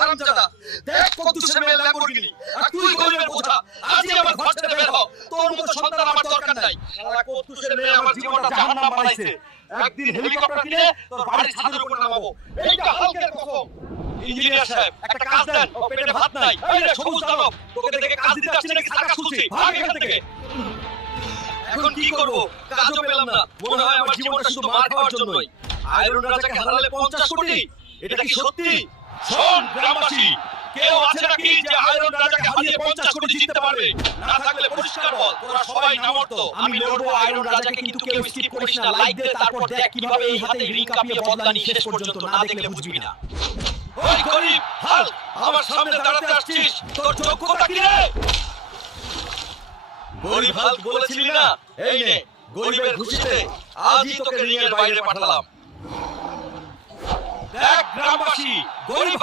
হারামজাদা, দেখ কদ্দুসের মেয়ে ল্যাম্বরগিনি, আর তুই গরিবের বোঝা। আজই আমার ঘর ছেড়ে বের হ, তোর মতো সন্তান আমার দরকার নাই। শালা কদ্দুসের মেয়ে আমার জীবনটা জাহান্নাম বানাইছে। একদিন হেলিকপ্টার কিনে তোর বাড়ির ছাদের উপর নামাবো, এইটা হালকের কসম। ইঞ্জিনিয়ার সাহেব, একটা কাজ দেন, ও পেটে ভাত নাই। এই রে সবুজ দানব, তোকে দেখে কাজ দিতে আসছি নাকি সার্কাস খুঁজছি? ভাগ এখান থেকে। এখন কি করব? কাজও পেলাম না, মনে হয় আমার জীবনটা শুধু মার খাওয়ার জন্যই। আয়রন রাজাকে হারালে 50 কোটি, এটা কি সত্যি? শোন গ্রামবাসী, কেউ আছে নাকি যে আয়রন রাজাকে হারিয়ে 50 কোটি জিততে পারবে? না থাকলে পরিষ্কার বল, তোরা সবাই নামর্ত। আমি লড়বো আয়রন রাজাকে, কিন্তু কেউ স্কিপ করিস না। লাইক দে, তারপর দেখ কিভাবে এই হাতে রিং কাঁপিয়ে বদলা নিই। শেষ পর্যন্ত না দেখলে বুঝবি না। ওই গরিব হাল্ক, আমার সামনে দাঁড়াতে আসছিস, তোর যোগ্যতা কি রে? গরিব হাল্ক বলেছিলি না? এই নে, গরিবের খুশিতে আজই তোকে রিং এর বাইরে পাঠালাম। দেখ গ্রামবাসী, গরিব